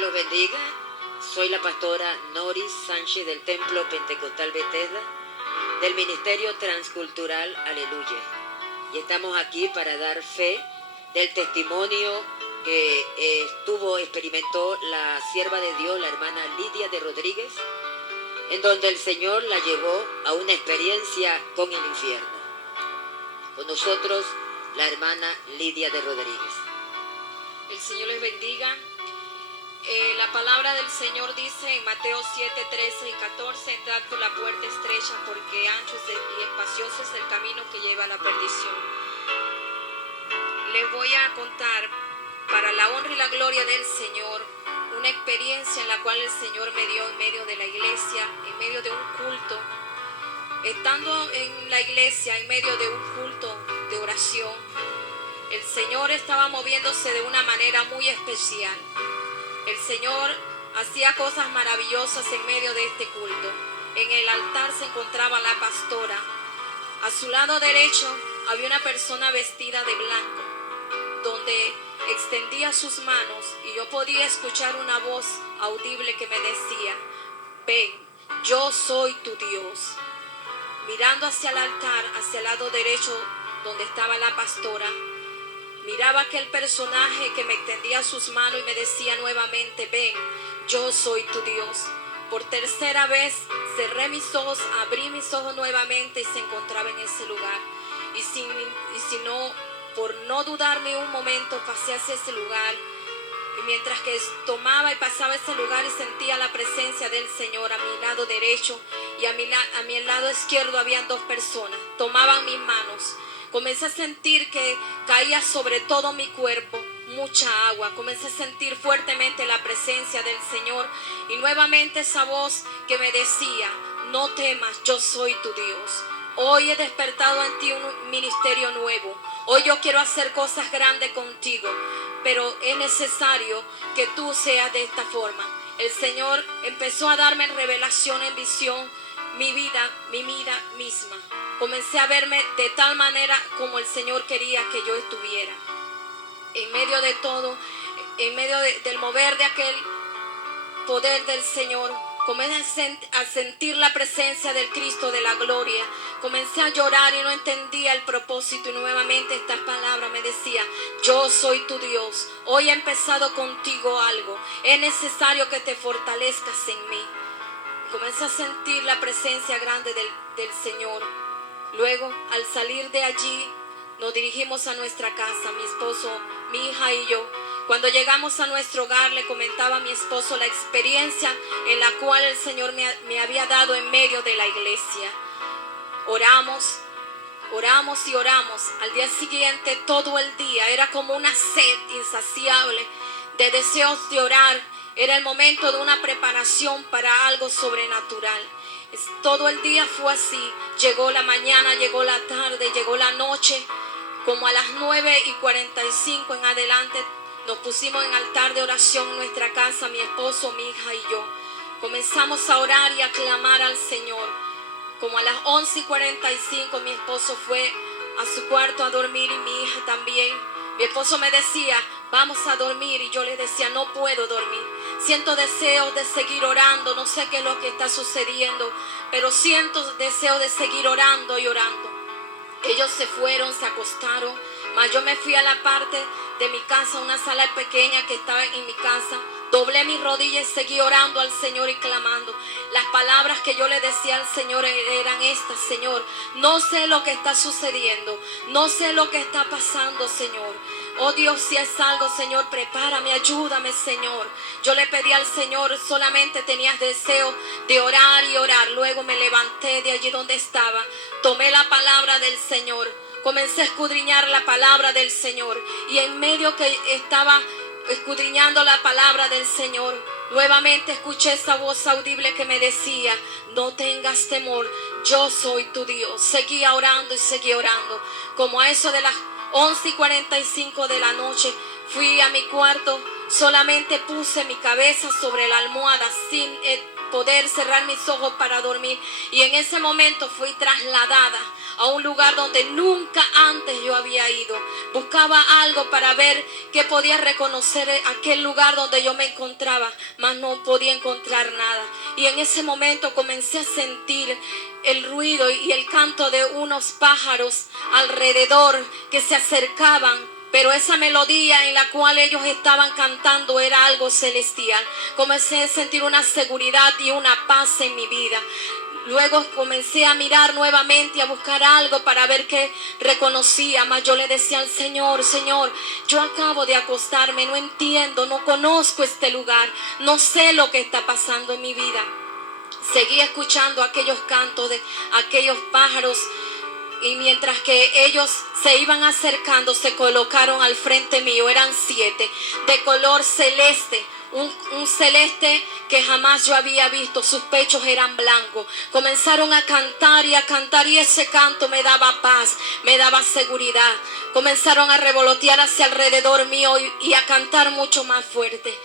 me los bendiga. Soy la pastora Noris Sánchez del Templo Pentecostal Bethesda, del Ministerio Transcultural Aleluya. Y estamos aquí para dar fe del testimonio que experimentó la sierva de Dios, la hermana Lidia de Rodríguez, en donde el Señor la llevó a una experiencia con el infierno. Con nosotros, la hermana Lidia de Rodríguez. El Señor les bendiga. La palabra del Señor dice en Mateo 7, 13 y 14: entrad por la puerta estrecha, porque ancho y espacioso es el camino que lleva a la perdición. Les voy a contar, para la honra y la gloria del Señor, una experiencia en la cual el Señor me dio en medio de la iglesia, en medio de un culto. Estando en la iglesia, en medio de un culto de oración, el Señor estaba moviéndose de una manera muy especial. El Señor hacía cosas maravillosas en medio de este culto. En el altar se encontraba la pastora. A su lado derecho había una persona vestida de blanco, donde extendía sus manos y yo podía escuchar una voz audible que me decía: ven, yo soy tu Dios. Mirando hacia el altar, hacia el lado derecho donde estaba la pastora, miraba aquel personaje que me extendía sus manos y me decía nuevamente: ven, yo soy tu Dios. Por tercera vez cerré mis ojos, abrí mis ojos nuevamente y se encontraba en ese lugar. Por no dudar ni un momento, pasé hacia ese lugar. Y mientras que tomaba y pasaba ese lugar y sentía la presencia del Señor a mi lado derecho y a mi lado izquierdo habían dos personas. Tomaban mis manos. Comencé a sentir que caía sobre todo mi cuerpo mucha agua. Comencé a sentir fuertemente la presencia del Señor. Y nuevamente esa voz que me decía: no temas, yo soy tu Dios. Hoy he despertado en ti un ministerio nuevo. Hoy yo quiero hacer cosas grandes contigo. Pero es necesario que tú seas de esta forma. El Señor empezó a darme en revelación, en visión, mi vida misma. Comencé a verme de tal manera como el Señor quería que yo estuviera. En medio de todo, en medio del mover de aquel poder del Señor, comencé a sentir la presencia del Cristo de la gloria. Comencé a llorar y no entendía el propósito. Y nuevamente estas palabras me decían: yo soy tu Dios. Hoy he empezado contigo algo. Es necesario que te fortalezcas en mí. Comencé a sentir la presencia grande del Señor. Luego, al salir de allí, nos dirigimos a nuestra casa, mi esposo, mi hija y yo. Cuando llegamos a nuestro hogar, le comentaba a mi esposo la experiencia en la cual el Señor me había dado en medio de la iglesia. Oramos y oramos. Al día siguiente, todo el día, era como una sed insaciable de deseos de orar. Era el momento de una preparación para algo sobrenatural. Todo el día fue así. Llegó la mañana, llegó la tarde, llegó la noche. Como a las 9:45 en adelante, nos pusimos en altar de oración en nuestra casa, mi esposo, mi hija y yo. Comenzamos a orar y a clamar al Señor. Como a las 11:45 mi esposo fue a su cuarto a dormir y mi hija también. Mi esposo me decía: vamos a dormir, y yo le decía: no puedo dormir. Siento deseos de seguir orando, no sé qué es lo que está sucediendo, pero siento deseo de seguir orando y orando. Ellos se fueron, se acostaron, mas yo me fui a la parte de mi casa, una sala pequeña que estaba en mi casa. Doblé mis rodillas y seguí orando al Señor y clamando. Las palabras que yo le decía al Señor eran estas: Señor, no sé lo que está sucediendo, no sé lo que está pasando, Señor. Oh Dios, si es algo, Señor, prepárame, ayúdame, Señor. Yo le pedí al Señor, solamente tenía deseo de orar y orar. Luego me levanté de allí donde estaba, tomé la palabra del Señor, comencé a escudriñar la palabra del Señor. Y en medio que estaba escudriñando la palabra del Señor, nuevamente escuché esa voz audible que me decía: no tengas temor, yo soy tu Dios. Seguía orando y seguía orando. Como a eso de las 11:45 de la noche, fui a mi cuarto. Solamente puse mi cabeza sobre la almohada sin poder cerrar mis ojos para dormir. Y en ese momento fui trasladada a un lugar donde nunca antes yo había ido. Buscaba algo para ver que podía reconocer aquel lugar donde yo me encontraba, mas no podía encontrar nada. Y en ese momento comencé a sentir el ruido y el canto de unos pájaros alrededor que se acercaban. Pero esa melodía en la cual ellos estaban cantando era algo celestial. Comencé a sentir una seguridad y una paz en mi vida. Luego comencé a mirar nuevamente, a buscar algo para ver qué reconocía. Mas yo le decía al Señor: Señor, yo acabo de acostarme, no entiendo, no conozco este lugar, no sé lo que está pasando en mi vida. Seguí escuchando aquellos cantos de aquellos pájaros. Y mientras que ellos se iban acercando, se colocaron al frente mío. Eran 7 de color celeste. Un celeste que jamás yo había visto. Sus pechos eran blancos. Comenzaron a cantar y a cantar, y ese canto me daba paz, me daba seguridad. Comenzaron a revolotear hacia alrededor mío y a cantar mucho más fuerte.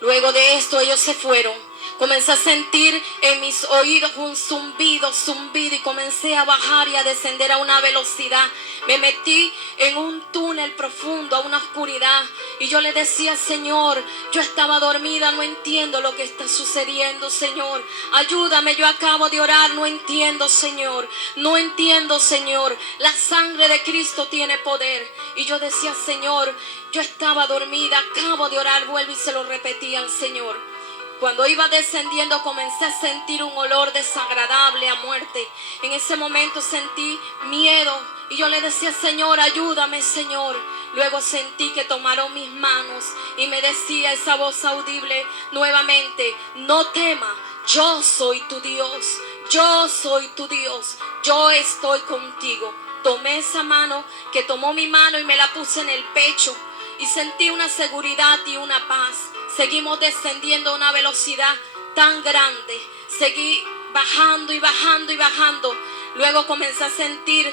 Luego de esto ellos se fueron. Comencé a sentir en mis oídos un zumbido, y comencé a bajar y a descender a una velocidad. Me metí en un túnel profundo, a una oscuridad. Y yo le decía: Señor, yo estaba dormida, no entiendo lo que está sucediendo, Señor. Ayúdame, yo acabo de orar, no entiendo, Señor. No entiendo, Señor. La sangre de Cristo tiene poder. Y yo decía: Señor, yo estaba dormida, acabo de orar. Vuelvo y se lo repetí al Señor. Cuando iba descendiendo comencé a sentir un olor desagradable a muerte. En ese momento sentí miedo y yo le decía: Señor, ayúdame, Señor. Luego sentí que tomaron mis manos y me decía esa voz audible nuevamente: no temas, yo soy tu Dios, yo soy tu Dios, yo estoy contigo. Tomé esa mano que tomó mi mano y me la puse en el pecho y sentí una seguridad y una paz. Seguimos descendiendo a una velocidad tan grande. Seguí bajando y bajando y bajando. Luego comencé a sentir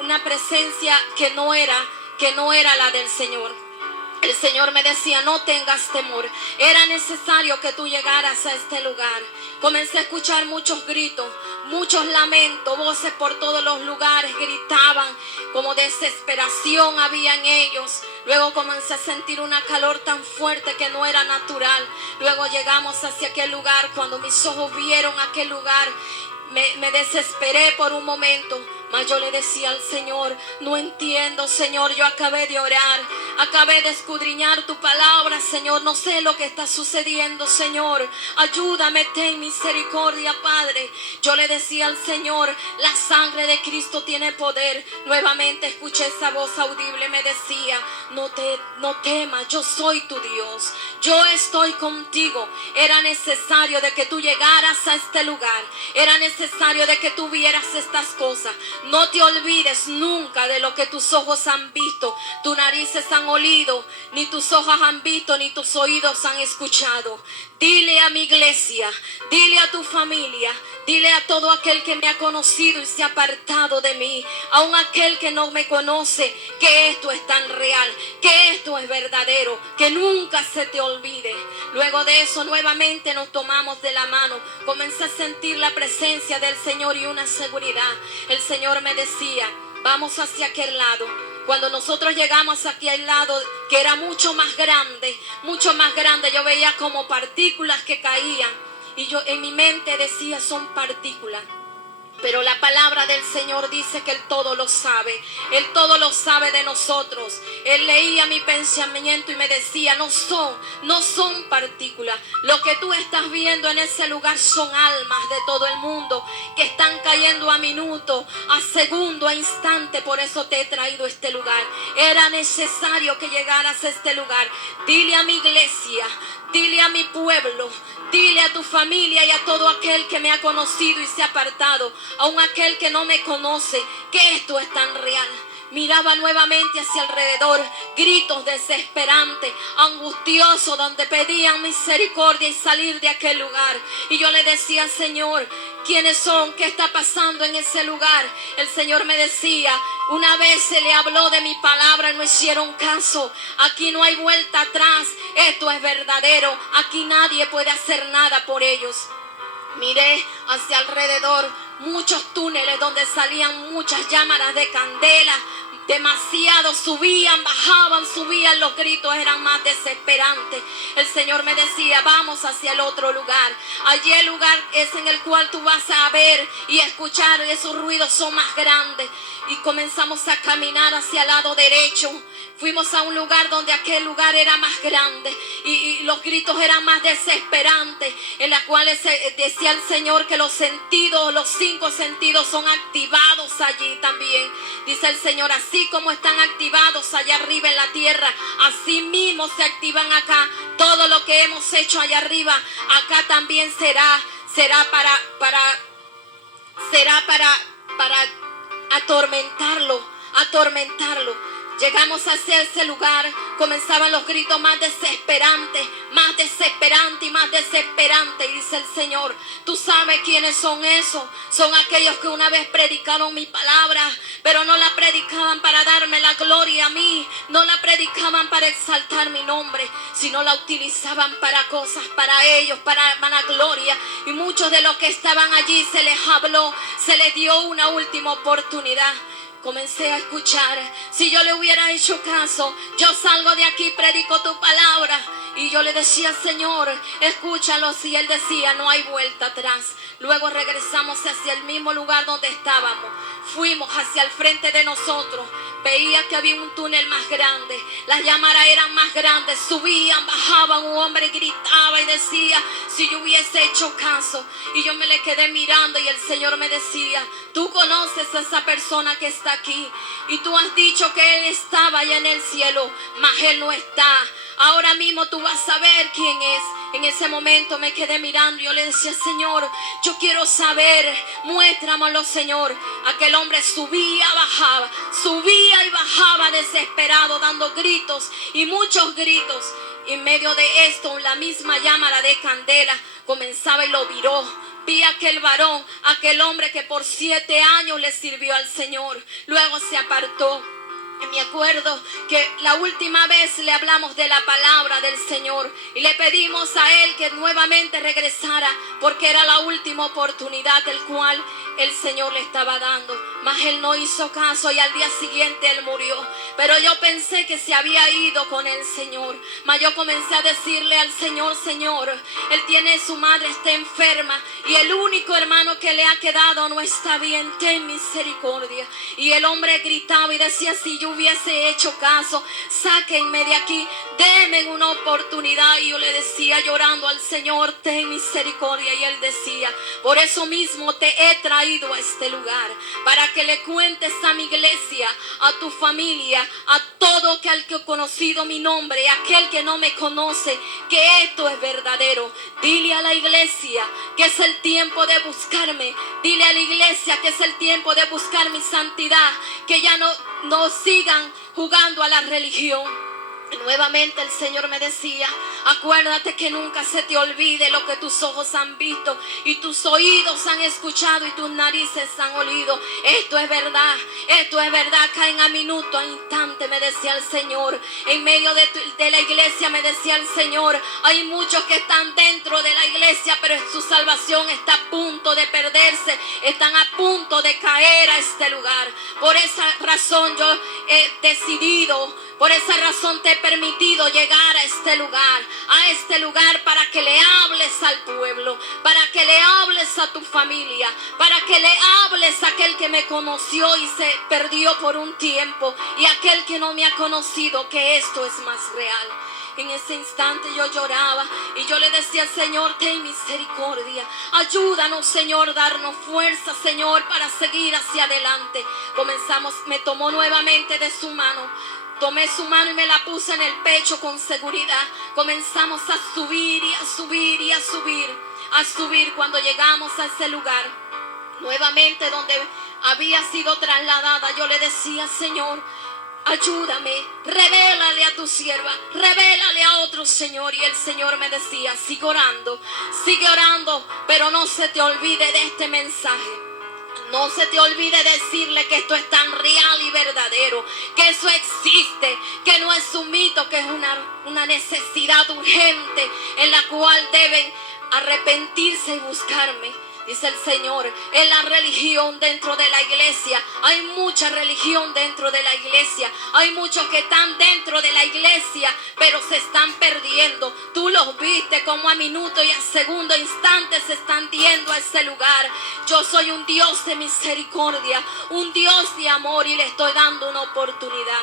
una presencia que no era la del Señor. El Señor me decía: no tengas temor. Era necesario que tú llegaras a este lugar. Comencé a escuchar muchos gritos, muchos lamentos, voces por todos los lugares gritaban, como desesperación había en ellos. Luego comencé a sentir una calor tan fuerte que no era natural. Luego llegamos hacia aquel lugar. Cuando mis ojos vieron aquel lugar, me desesperé por un momento. Mas yo le decía al Señor: no entiendo, Señor, yo acabé de orar, acabé de escudriñar tu palabra, Señor, no sé lo que está sucediendo, Señor, ayúdame, ten misericordia, Padre. Yo le decía al Señor: la sangre de Cristo tiene poder. Nuevamente escuché esa voz audible, me decía: no temas, yo soy tu Dios, yo estoy contigo. Era necesario de que tú llegaras a este lugar, era necesario de que tú vieras estas cosas. No te olvides nunca de lo que tus ojos han visto, tus narices han olido, ni tus ojos han visto, ni tus oídos han escuchado. Dile a mi iglesia, dile a tu familia, dile a todo aquel que me ha conocido y se ha apartado de mí, aun aquel que no me conoce, que esto es tan real, que esto es verdadero, que nunca se te olvide. Luego de eso nuevamente nos tomamos de la mano. Comencé a sentir la presencia del Señor y una seguridad. El Señor me decía: vamos hacia aquel lado. Cuando nosotros llegamos aquí al lado, que era mucho más grande, yo veía como partículas que caían. Y yo en mi mente decía: son partículas. Pero la palabra del Señor dice que Él todo lo sabe. Él todo lo sabe de nosotros. Él leía mi pensamiento y me decía: no son partículas. Lo que tú estás viendo en ese lugar son almas de todo el mundo que están cayendo a minuto, a segundo, a instante. Por eso te he traído a este lugar. Era necesario que llegaras a este lugar. Dile a mi iglesia, dile a mi pueblo, dile a tu familia y a todo aquel que me ha conocido y se ha apartado, aun aquel que no me conoce, que esto es tan real. Miraba nuevamente hacia alrededor, gritos desesperantes, angustiosos, donde pedían misericordia y salir de aquel lugar. Y yo le decía: Señor, ¿quiénes son? ¿Qué está pasando en ese lugar? El Señor me decía: una vez se le habló de mi palabra, no hicieron caso. Aquí no hay vuelta atrás. Esto es verdadero. Aquí nadie puede hacer nada por ellos. Miré hacia alrededor muchos túneles donde salían muchas llamadas de candela. Demasiado subían, bajaban, subían, los gritos eran más desesperantes. El Señor me decía, vamos hacia el otro lugar. Allí el lugar es en el cual tú vas a ver y escuchar, esos ruidos son más grandes. Y comenzamos a caminar hacia el lado derecho. Fuimos a un lugar donde aquel lugar era más grande y los gritos eran más desesperantes, en las cuales decía el Señor que los sentidos, los 5 sentidos son activados allí también. Dice el Señor, así como están activados allá arriba en la tierra, así mismo se activan acá. Todo lo que hemos hecho allá arriba, acá también será para atormentarlo. Llegamos hacia ese lugar, comenzaban los gritos más desesperantes y más desesperantes. Y dice el Señor, tú sabes quiénes son esos. Son aquellos que una vez predicaron mi palabra, pero no la predicaban para darme la gloria a mí. No la predicaban para exaltar mi nombre, sino la utilizaban para cosas, para ellos, para vanagloria. Y muchos de los que estaban allí se les habló, se les dio una última oportunidad. Comencé a escuchar. Si yo le hubiera hecho caso, yo salgo de aquí, predico tu palabra. Y yo le decía, Señor, escúchalos. Y Él decía, no hay vuelta atrás. Luego regresamos hacia el mismo lugar donde estábamos. Fuimos hacia el frente de nosotros. Veía que había un túnel más grande. Las llamadas eran más grandes. Subían, bajaban. Un hombre gritaba y decía, si yo hubiese hecho caso. Y yo me le quedé mirando y el Señor me decía, tú conoces a esa persona que está aquí. Y tú has dicho que Él estaba allá en el cielo, mas Él no está. Ahora mismo tú vas a ver quién es. En ese momento me quedé mirando y yo le decía, Señor, yo quiero saber, muéstramelo, Señor. Aquel hombre subía y bajaba desesperado, dando gritos y muchos gritos. En medio de esto, la misma llámara de candela comenzaba y lo viró. Vi a aquel varón, aquel hombre que por 7 años le sirvió al Señor. Luego se apartó. Y me acuerdo que la última vez le hablamos de la palabra del Señor y le pedimos a Él que nuevamente regresara porque era la última oportunidad del cual el Señor le estaba dando. Mas Él no hizo caso y al día siguiente Él murió. Pero yo pensé que se había ido con el Señor. Mas yo comencé a decirle al Señor, Señor, Él tiene, su madre está enferma y el único hermano que le ha quedado no está bien, ten misericordia. Y el hombre gritaba y decía, si yo hubiese hecho caso, sáquenme de aquí, denme una oportunidad. Y yo le decía llorando al Señor, ten misericordia. Y Él decía, por eso mismo te he traído a este lugar, para que le cuentes a mi iglesia, a tu familia, a todo aquel que ha conocido mi nombre, a aquel que no me conoce, que esto es verdadero. Dile a la iglesia que es el tiempo de buscarme. Dile a la iglesia que es el tiempo de buscar mi santidad, que ya no sigan jugando a la religión. Nuevamente el Señor me decía, acuérdate que nunca se te olvide lo que tus ojos han visto y tus oídos han escuchado y tus narices han olido. Esto es verdad, caen a minuto, a instante, me decía el Señor. En medio de la iglesia me decía el Señor, hay muchos que están dentro de la iglesia, pero su salvación está a punto de perderse, están a punto de caer a este lugar. Por esa razón yo he decidido, por esa razón te he permitido llegar a este lugar para que le hables al pueblo, para que le hables a tu familia, para que le hables a aquel que me conoció y se perdió por un tiempo y aquel que no me ha conocido, que esto es más real. En ese instante yo lloraba y yo le decía al Señor, ten misericordia, ayúdanos, Señor, darnos fuerza, Señor, para seguir hacia adelante. Me tomó nuevamente de su mano. Tomé su mano y me la puse en el pecho con seguridad. Comenzamos a subir y a subir y a subir. A subir cuando llegamos a ese lugar. Nuevamente donde había sido trasladada, yo le decía, Señor, ayúdame, revélale a tu sierva, revélale a otro, Señor. Y el Señor me decía, sigue orando, pero no se te olvide de este mensaje. No se te olvide decirle que esto es tan real y verdadero, que eso existe, que no es un mito, que es una necesidad urgente en la cual deben arrepentirse y buscarme. Dice el Señor, en la religión dentro de la iglesia, hay mucha religión dentro de la iglesia, hay muchos que están dentro de la iglesia, pero se están perdiendo. Tú los viste como a minuto y a segundo instante se están yendo a ese lugar. Yo soy un Dios de misericordia, un Dios de amor y le estoy dando una oportunidad.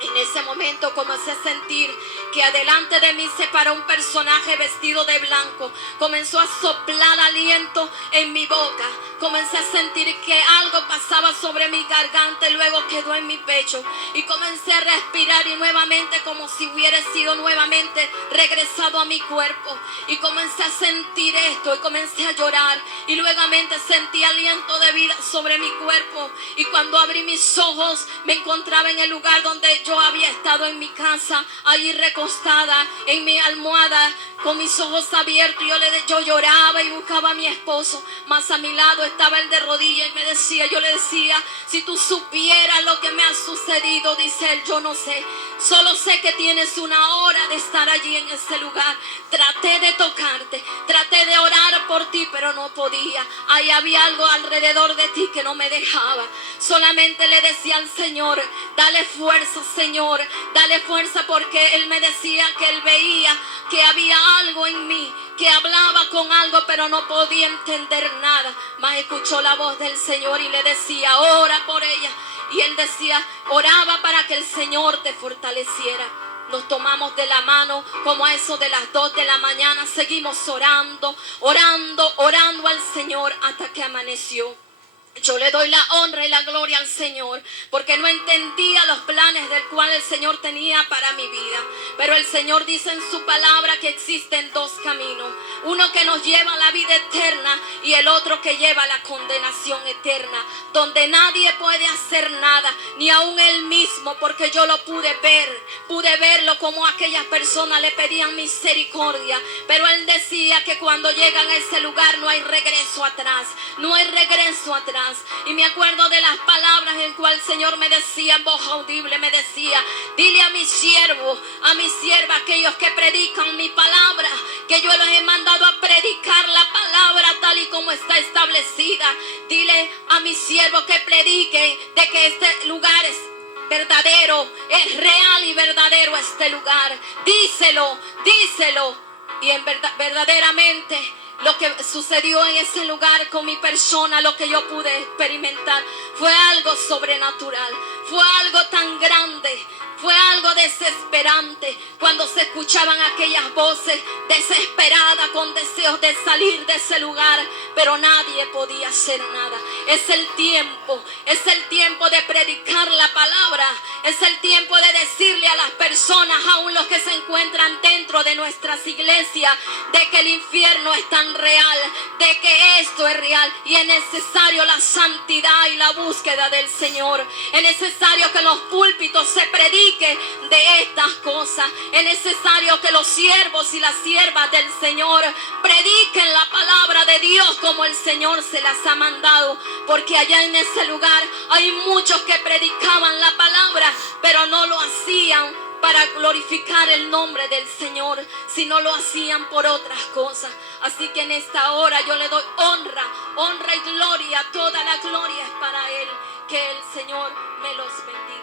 En ese momento comencé a sentir que adelante de mí se paró un personaje vestido de blanco. Comenzó a soplar aliento en mi boca. Comencé a sentir que algo pasaba sobre mi garganta y luego quedó en mi pecho. Y comencé a respirar y nuevamente como si hubiera sido nuevamente regresado a mi cuerpo. Y comencé a sentir esto y comencé a llorar. Y luego sentí aliento de vida sobre mi cuerpo. Y cuando abrí mis ojos me encontraba en el lugar donde yo había estado en mi casa, allí recostada en mi almohada con mis ojos abiertos. Yo lloraba y buscaba a mi esposo, mas a mi lado estaba él de rodillas y me decía, yo le decía, si tú supieras lo que me ha sucedido, dice él, yo no sé, solo sé que tienes una hora de estar allí en ese lugar. Traté de tocarte, traté de orar por ti, pero no podía. Ahí había algo alrededor de ti que no me dejaba. Solamente le decía al Señor, dale fuerza, Señor, dale fuerza, porque él me decía que él veía que había algo en mí, que hablaba con algo, pero no podía entender nada. Mas escuchó la voz del Señor y le decía, ora por ella. Y él decía, oraba para que el Señor te fortaleciera. Nos tomamos de la mano como a eso de las 2 de la mañana. Seguimos orando al Señor hasta que amaneció. Yo le doy la honra y la gloria al Señor porque no entendía los planes del cual el Señor tenía para mi vida. Pero el Señor dice en su palabra que existen 2 caminos. Uno que nos lleva a la vida eterna y el otro que lleva a la condenación eterna. Donde nadie puede hacer nada, ni aun él mismo, porque yo lo pude ver. Pude verlo como aquellas personas le pedían misericordia. Pero él decía que cuando llegan a ese lugar no hay regreso atrás. No hay regreso atrás. Y me acuerdo de las palabras en cual el Señor me decía en voz audible, me decía, dile a mis siervos, a mis siervas, aquellos que predican mi palabra, que yo los he mandado a predicar la palabra tal y como está establecida. Dile a mis siervos que prediquen de que este lugar es verdadero, es real y verdadero este lugar. Díselo. Y verdaderamente lo que sucedió en ese lugar con mi persona, lo que yo pude experimentar, fue algo sobrenatural. Fue algo tan grande. Fue algo desesperante cuando se escuchaban aquellas voces desesperadas con deseos de salir de ese lugar, pero nadie podía hacer nada. Es el tiempo de predicar la palabra, es el tiempo de decirle a las personas, aún los que se encuentran dentro de nuestras iglesias, de que el infierno es tan real, de que esto es real y es necesario la santidad y la búsqueda del Señor. Es necesario que en los púlpitos se predique de estas cosas. Es necesario que los siervos y las siervas del Señor prediquen la palabra de Dios como el Señor se las ha mandado, porque allá en ese lugar hay muchos que predicaban la palabra, pero no lo hacían para glorificar el nombre del Señor, sino lo hacían por otras cosas. Así que en esta hora yo le doy honra y gloria. Toda la gloria es para Él. Que el Señor me los bendiga.